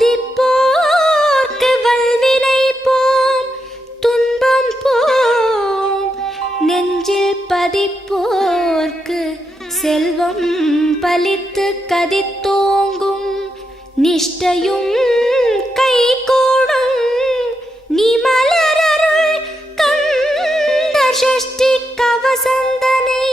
துதிப்போர்க்கு வல்வினை போம் துன்பம் போம், நெஞ்சில் பதிப்போர்க்கு செல்வம் பலித்து கதித்தோங்கும், நிஷ்டையும் கைகூடும் நீ மலரருள் கந்த சஷ்டி கவசந்தனை,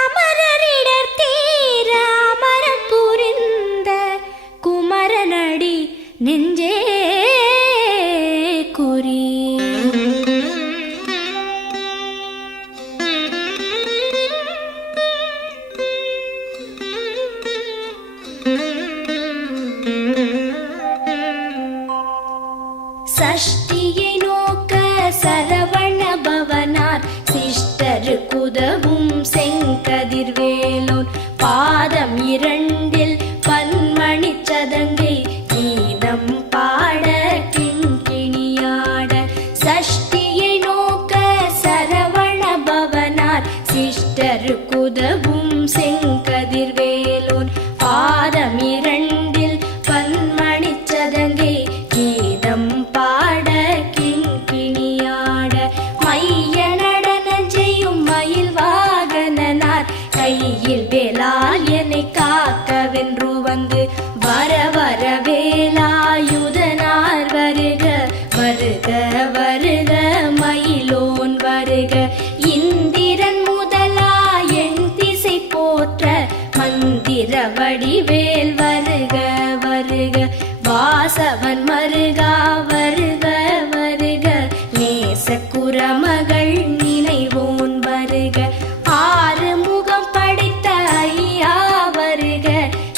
அமரரிடர் தீர அமரம் புரிந்த குமரனடி நெஞ்சே குறி. சஷ்டியை நோக்க சரவண பவனார் சிஷ்டருக்குதவும் செங்கதிர்வேலோன், பாதம் இரண்டில் பன்மணி சதங்கை கீதம் பாட கிண்கிணியாட. சஷ்டியை நோக்க சரவண பவனார் சிஷ்டருக்குதவும் செங்கதிர்வேலோன், பாதம் இரண்டில் பன்மணி சதங்கை கீதம் பாட கிண்கிணியாட. மைய நடன செய்யும் மயில் வாகனனார் கையில் வேலால் என்னை காக்கவென்று வந்து, வர வர வேலாயுதனார் வருக வருக வருக மயிலோன் வருக. இந்திரன் முதலா என் திசை போற்ற மந்திர வடிவேல் வருக வருக. வாசவன் மருகா வருக வருக, நேச குரமகள் நினைவோன் வருக. ஆறு முகம் படைத்த ஐயா வருக,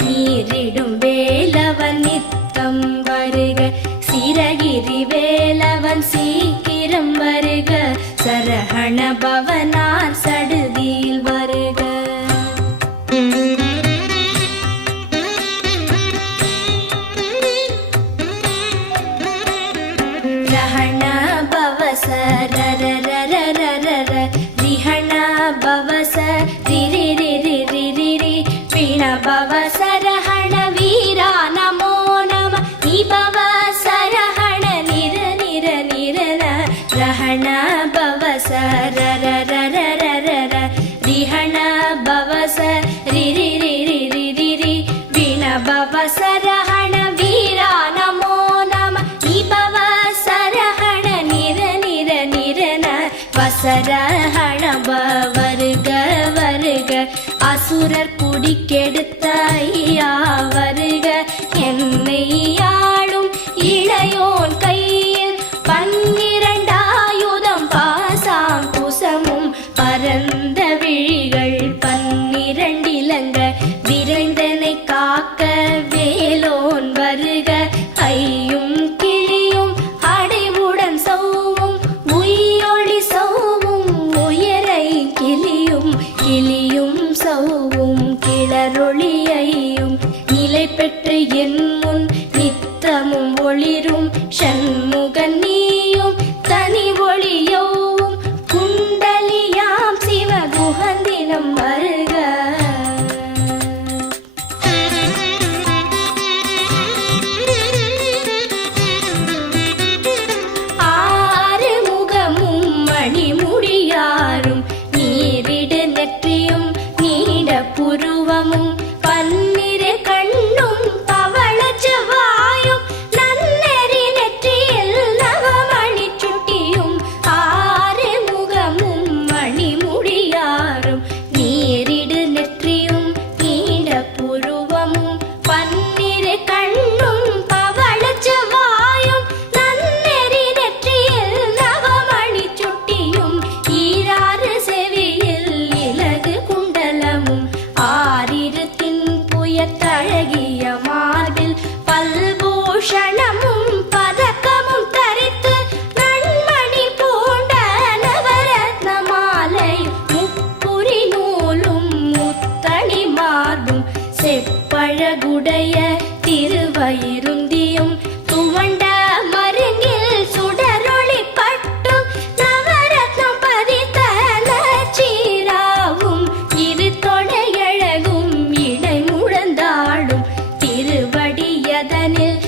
நீரிடும் வேலவன் நித்தம் வருக. சிரகிரி வேலவன் சீக்கிரம் வருக, சரஹண பவனார் சடுதியில் வருக. ரஹண பவச ரரரரரரர, ரிஹண பவச ரிரிரிரிரிரிரி, பிண பவச ரஹண வீரா நமோ நம, நிபவ சரஹண நிர நிர நிரன. ரஹண பவச ரரரரரரர, ரிஹண பவச ரிரிரிரிரிரிரி, பிண பவச ரஹண வீரா நமோ நம, நிபவ சரஹண நிர நிர நிரன. வசரஹண வருக வருக, அசுரர் குடிக்கெடுத்த ஐயா வருக. என்னை ஆளும் இளையோன் கையில் பன்னிரண்டாயுதம் பாசாம் குசமும், பரந்த விழிகள் பன்னிரண்டிலங்க விரைந்தனை காக்க வேலோன் வருக. ஐயும் கிளியும் அடைவுடன் சௌவும் உயிரொளி சௌவும், உயரை கிளியும் கிளியும் சௌவும் கிளரொளியையும், நிலை பெற்று என் முன் நித்தமும் ஒளிரும் ஷண்முகன் நீயும் தனி ஒளியவும், குண்டலியாம் சிவ குஹந்தினம் வருக. ஆறு முகமும் மணிமுடியாரும், நீரிடு நெற்றியும் நீட புருவமும், பன்னிரு கண்ணும் பவள செவ்வாயும், நன்னெறி நெற்றியில் நவமணி சுட்டியும். ஆறு முகமும் மணிமுடியாரும், நீரிடு நெற்றியும் நீட புருவமும், பன்னிரு கண்ணும் பவள செவ்வாயும், நன்னெறி நெற்றியில் நவமணி சுட்டியும். ஈராறு செவியில் இலகு குண்டலமும், ஆறிரு தின்புயத்தழகிய மார்பில் பல்பூஷணமும் பதக்கமும் தரித்து, நன்மணி பூண்ட நவரத்ன மாலை முப்புரி நூலும் முத்தணி மார்பும், செப்பழகுடைய திருவயிருந்தியும் துவண்ட மருங்கில் சுடரொளி பட்டும், நவரத்னம் பதித்த நச்சீராவும் இரு தொடையழகும் இடை முழந்தாடும், திருவடியதனில்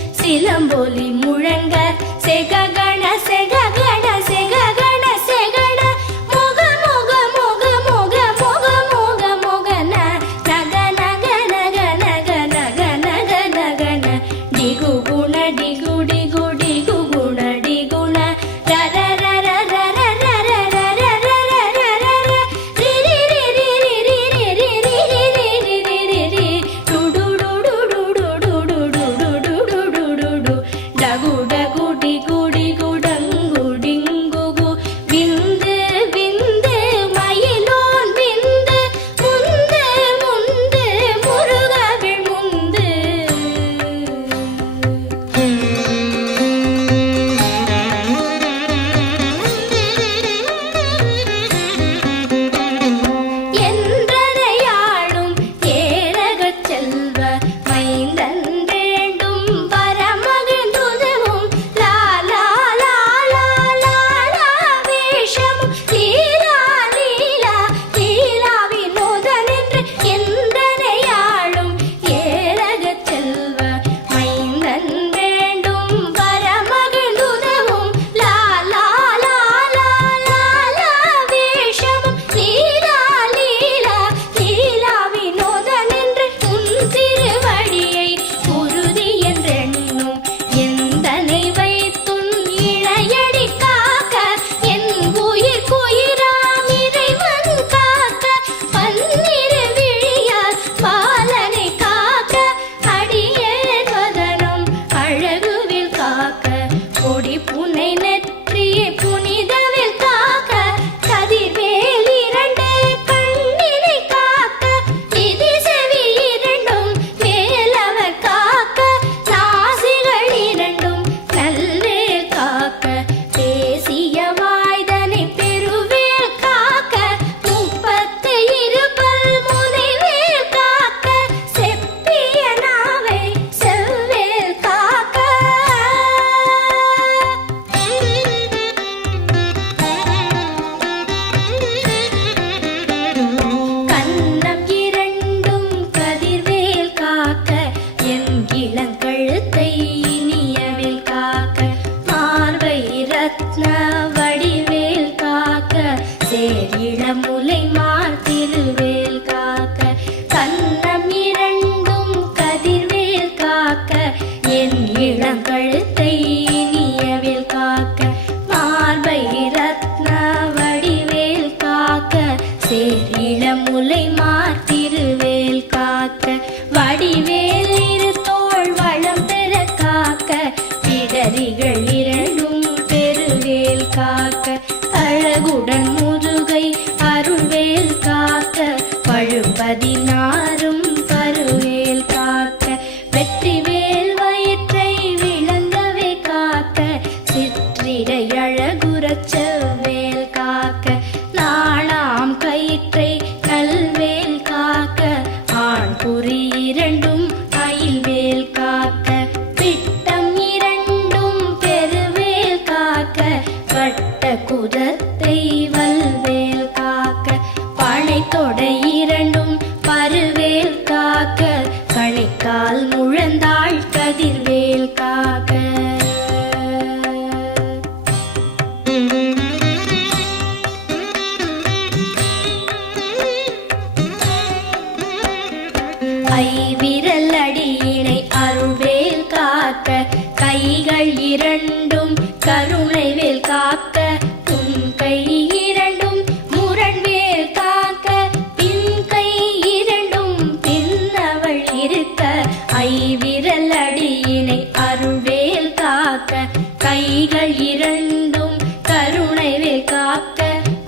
நாரும் பருவேல் காக்க வெற்றிவேல் வயிற்றை விளங்கவே காக்க சிற்றிடை அழகுறச் செவ்வேல் காக்க நாளாம் கயிற்றை நல்வேல் காக்க ஆண் குறி இரண்டும் அயில்வேல் காக்க பிட்டம் இரண்டும் பெருவேல் காக்க வட்ட குதத்தை வல்வேல் காக்க பனை தொடை இரண்டும் பருவேல் காக்க கணைக்கால் முழந்தாள் கதிர்வேல் காக்க ஐவிரல் அடியினை அருள்வேல் காக்க கைகள் இரண்டும் கருணைவேல் காக்க உன் கை இரண்டும் முரண்வேல் காக்க பின் கை இரண்டும் பின்னவள் இருக்க ஐவிரல் அடியினை அருள்வேல் காக்க கைகள் இரண்டும் கருணைவேல் காக்க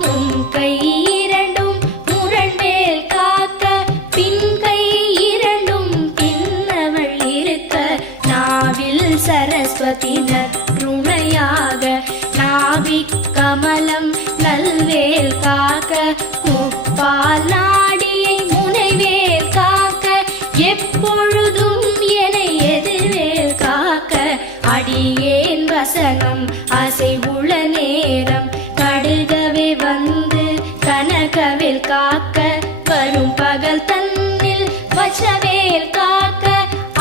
உன் கை இரண்டும் முரண்வேல் காக்க பின் கை இரண்டும் பின்னவள் இருக்க நாவில் சரஸ்வதி நற்றுணையாக நாவிக் கமலம் நல்வேல் காக்க முப்பால் நாடியை முனைவேல் காக்க எப்பொழுதும் என எதிர்வேல் காக்க அடியேன் வசனம் அசைவுள நேரம் கடுகவே வந்து கனகவேல் காக்க வரும் பகல் தன்னில் வச்சவேல் காக்க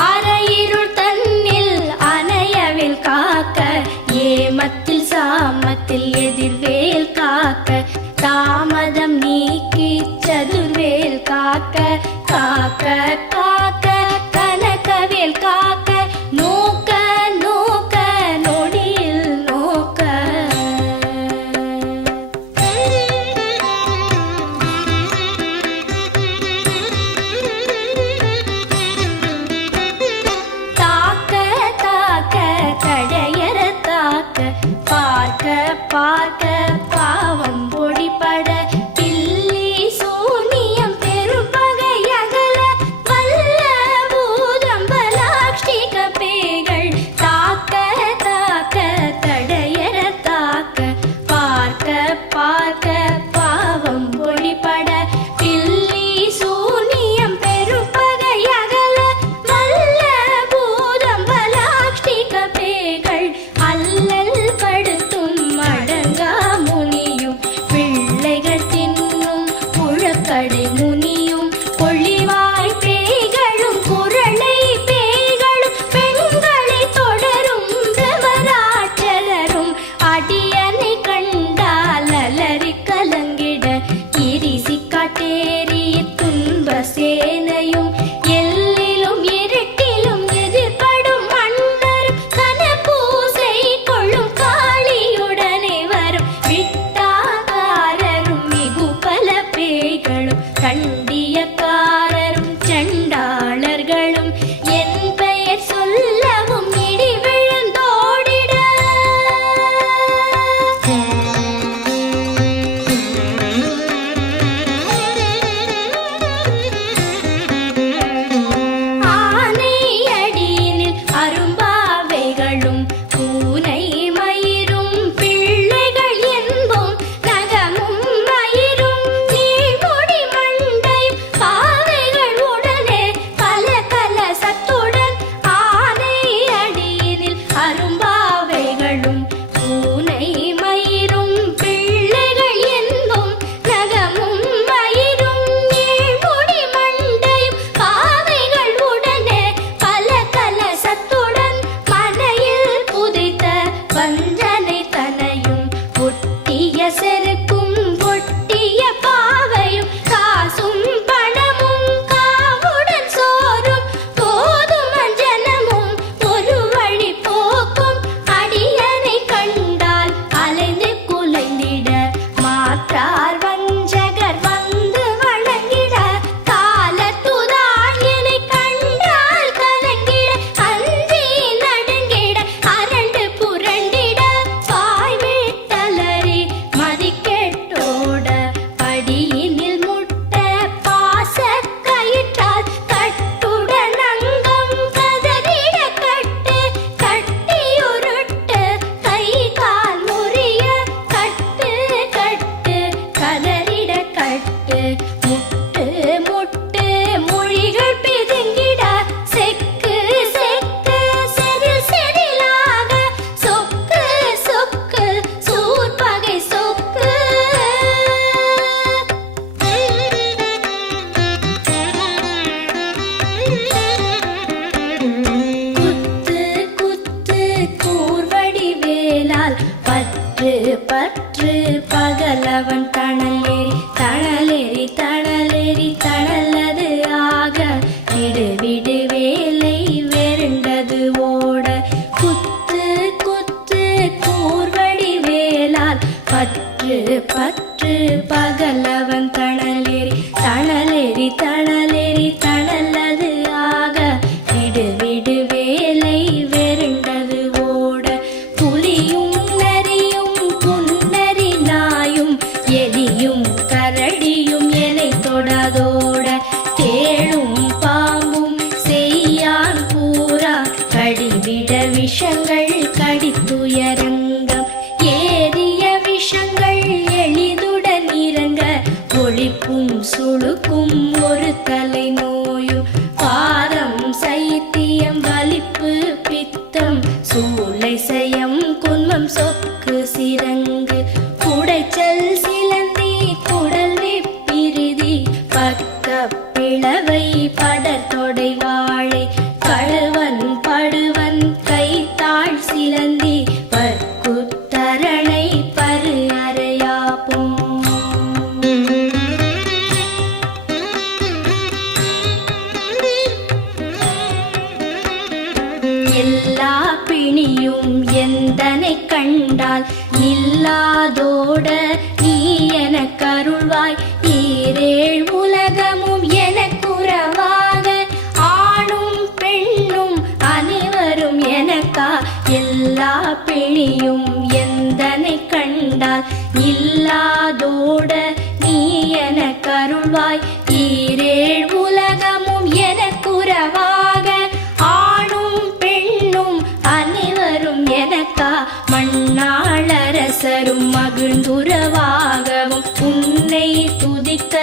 அரையிருள் தன்னில் அணையவேல் காக்க ஏமத்தில் சாமத்தில் எதிர்வேல் காக்க தாமதம் நீக்கி சதுர்வேல் காக்க காக்க காக்க கனகவேல் காக்க நோக்க நோக்க நொடியில் நோக்க தாக்க தாக்க தடையற தாக்க பார்க்க பார்க்க பாவம் பொடிபட பில்லி சூனியம் பெரும்பகை அகல வல்ல பூதம்பலாக்ஷிக பேய்கள் தாக்க தாக்க தடையற தாக்க பார்க்க பார்க்க பாவம் பொடிபட பில்லி சூனியம் பெரும்பகை அகல வல்ல பூதம்பலாக்ஷிக பேய்கள் அல்லல் படுத்தும் அடங்கா முனியும் பிள்ளைகள் தின்னும் புழக்கடை முனியும் பொழிவாய் பேய்களும் குரளை பேய்களும் பெண்களை தொடரும் பிரமராட்சலரும் அடியனை கண்டால் அலறி கலங்கிட இரிசி காட்டேறி துன்ப சேனையும் எல்லிலும் இருட்டிலும் எதிர்படும் மன்னரும் கனபூசை கொள்ளும் காளியுடனே வரும் விட்டாகாரரும் மிகு பல பேய்களும் கண்டியக்காரரும் சண்டாளர்களும் என் பெயர் சொல்லவும் இடி விழுந்தோடிட விடு விடு வேலை வெருண்டது ஓட குத்து குத்து கூர்வடி வேலால் பற்று பற்று பகலவன் தணலேறி தணலேறி தணலேறி தணலது ஆக விடு விடு வேலை வெருண்டது ஓட புலியும் நரியும் புன்னரி நாயும் எலியும் கரடியும் எனை தொடாதோட தேளும் பாம்பும் செய்யான் பூரா கடிவிட விஷங்கள் கடித்துயரங்கம் ஏறிய விஷங்கள் எளிதுடன் இறங்க ஒளிப்பும் சுளுக்கும் ஒரு தலை நோயும் பாரம் சைத்தியம் வலிப்பு பித்தம் சூளை சயம் குன்மம் சொக்கு சிரங்கு குடைச்சல் சிலந்தி குடல் வெப்பிரிதி பக்க பிளவை படத்தொடை வாழை கழுவன் படுவன் கைத்தாள் சிலந்தி பற்குத்தரணை பரு அறையாப்பும் எல்லா பிணியும் எந்தனை கண்டால் நில்லாதோட நீ எனக் கருள்வாய் ஈரேழ் உலகமும் எனக்குறவாக ஆணும் பெண்ணும் அனைவரும் எனக்கா எல்லா பிணியும் எந்தனை கண்டால் இல்லாதோட நீ எனக் கருள்வாய் ஈரேழ் உலகமும் எனக்குறவாக ஆணும் பெண்ணும் அனைவரும் எனக்கா மண்ணாளரசரும் மகிழ்ந்துறவாகவும் உன்னை துதிக்க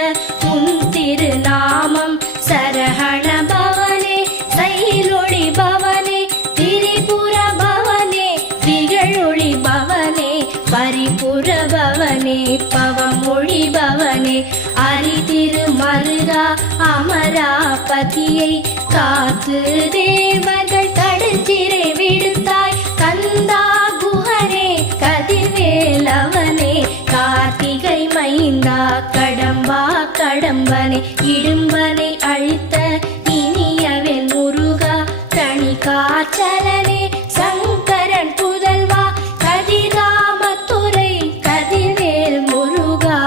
உன் திருநாமம் சரஹண பவனே சைலொளி பவனே திரிபுர பவனே திகழொளி பவனே பரிபுர பவனே பவமொழி பவனே அரிதிரு மருகா அமராபதியை காத்து தேவர்கள் கடுஞ்சிறை விடுத்தாய் கந்தா குஹனே கதிர்வேலவனே கார்த்திகை மைந்தா கடம்பா கடம்பனே இடும்பனை அழித்த இனியவென் முருகா தனி காச்சலனே சங்கரன் புதல்வா கதிராமத்துறை கதிர்வேல் முருகா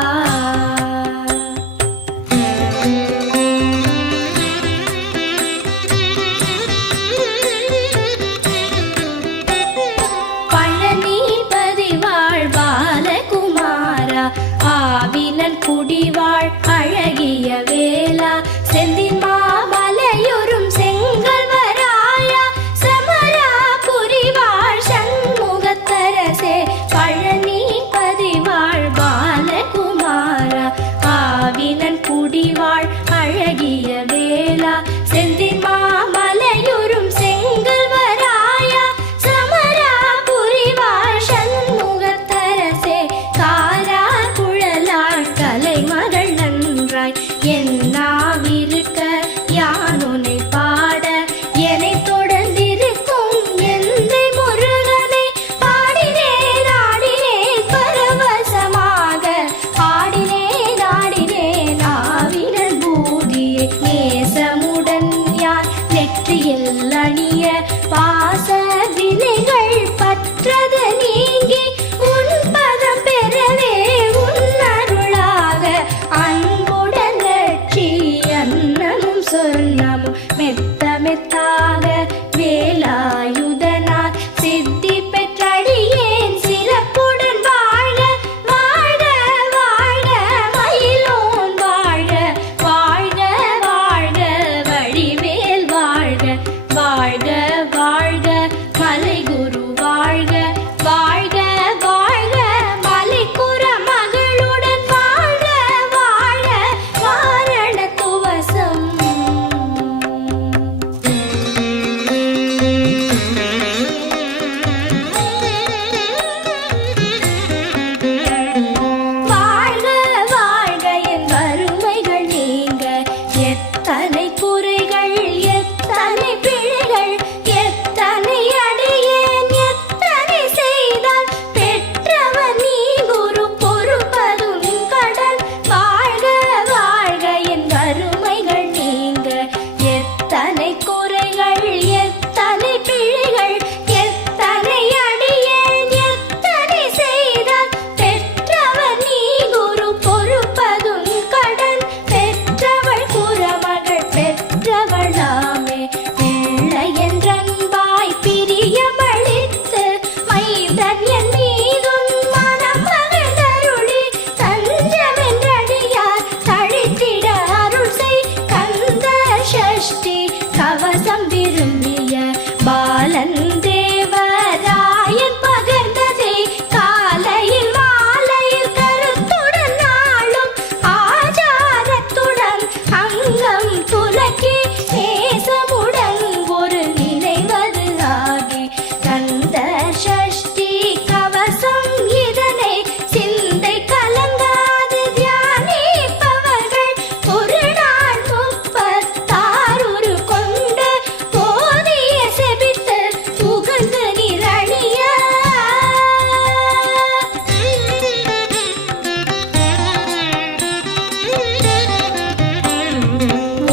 பழனிபதி வாழ் பாலகுமாரா ஆவினன் குடிவாழ் அழகிய வேலா செந்தின் மாமலையொரும் செங்கல்வராயா சமரா புரிவாழ் சண்முகத்தரசே பழனிபதி வாழ் பாலகுமாரா ஆவினன் குடிவாழ் அழகிய வேலா செந்தின் மாமலையொரும் செங்கல்வராயா சமரா புரிவாழ் சண்முகத்தரசே காரா குழலாள் கலைமகள் நன்றாய் என்னாவிருக்க யானுனை பாட என்னை தொடர்ந்திருக்கும் எந்தை முருகனை பாடினேன் ஆடினேன் பரவசமாக ஆடினேன் ஆடினேன் ஆவினன் பூதியை நேசமுடன் யார் நெற்றியில் அணிய பாச வினைகள் பற்றது நீங்கி உன் பதம் பெறவே உன் அருளாக அன்புடன் லட்சி அன்னமும் சொன்னமும் மெத்த மெத்தாக வேலாயுதனார் சித்தி பெற்றடியேன் சிறப்புடன் வாழ வாழ வாழ மயிலோன் வாழ வாழ்க வாழ்க வடிவேல் வாழ்க வாழ்க வாழ்க மலைகுரு வாழ்க வாழ்க வாழ்க மலைக்குற மகளுடன் வாழ்க வாழ வாரண துவசம் எத்தனை குறைகள் எத்தனை பிழைகள் எத்தனை அடியேன் எத்தனை செய்தால் பெற்றவர் நீ குரு பொறுப்பதும் கடன் பெற்றவள் குறமகள் பெற்றவளாமே பிள்ளை என்றன்பாய் பிரியமளித்து மைந்தன் என் மீதும் மனம் மகிழ்ந்தருளி தஞ்சமென்றடியார் தழித்திட அருள் செய் கந்த சஷ்டி கவசம் விரும்பிய பாலன் தேவராயன் பகர்ந்ததே காலையில் மாலையில் கருத்துடன் நாளும் ஆச்சாரத்துடன் அங்கம் துலக்கி நேசமுடன் ஒரு நினைவது ஆகி கந்த சஷ்டி கவசம் இதனை சிந்தை கலங்காது தியானிப்பவர்கள் ஒரு நாள் 36 கொண்டு போதிய செபித்து புகழ்ந்து நிரணிய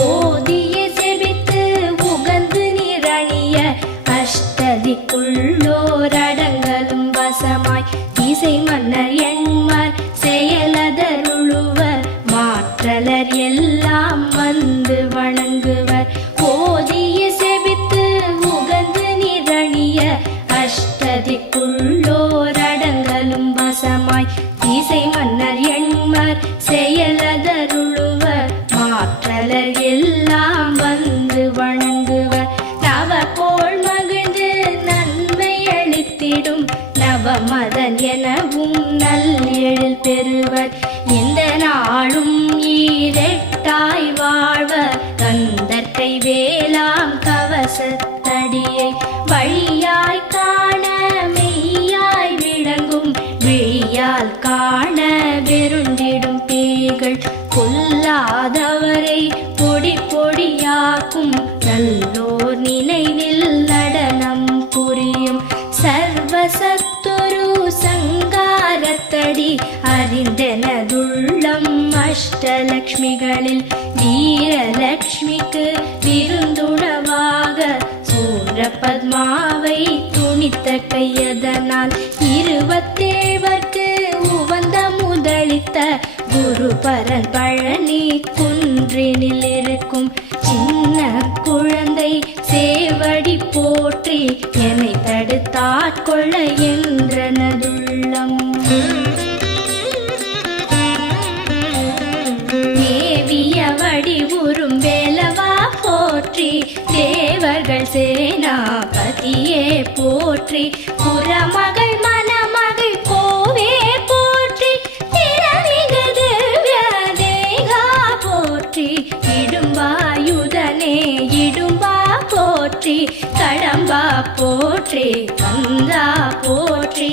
ஓதிய செபித்து உகந்து நிரணிய அஷ்டதிக்குள்ளோரடங்கலும் வசமாய் இசை மன்னர் எண்மர் செயலதருளுவர் மாற்றலர் எல்லாம் வந்து வணங்குவர் ஓதிய செபித்து உகந்து நிரணிய அஷ்டதிக்குள்ளோரடங்கலும் வசமாய் இசை மன்னர் எண்மர் செயலதருளுவர் மாற்றலர் எல்லாம் வந்து வணங்குவர் நவகோள் மகிழ்ந்து நன்மை அளித்திடும் நவமதன் எனவும் நல்லெழில் பெறுவர் இந்த நாளும் ஈரெட்டாய் வாழ்வர் கந்தற்கை வேளாம் கவசத்தடியை வழியாய் காண மெய்யாய் விளங்கும் விழியால் காண வெருண்டிடும் பேய்கள் கொல்லாதவரை பொடி பொடியாக்கும் நல்லோர் நினைவில் நடனம் புரியும் சர்வசத்துரு சங்காரத்தடி அறிந்தனதுள்ளம் அஷ்டலக்ஷ்மிகளில் வீரலக்ஷ்மிக்கு விருந்துணவாக சூரபத்மாவை துணித்த கையதனால் 27 உவந்த முதலித்த குருபரன் பழனி குன்றினில் இருக்கும் சின்ன குழந்தை சேவடி போற்றி என்னை தடுத்தாட்கொள்ள என்றனதுள்ளம் மேவிய வடிவுறும் வேலவா போற்றி தேவர்கள் சேனாபதியே போற்றி புறமகள் மணமகள் கோவே போற்றி திறமிகு திவ்ய தேகா போற்றி இடும்பாயுதனே இடும்பா போற்றி கடம்பா போற்றி கந்தா போற்றி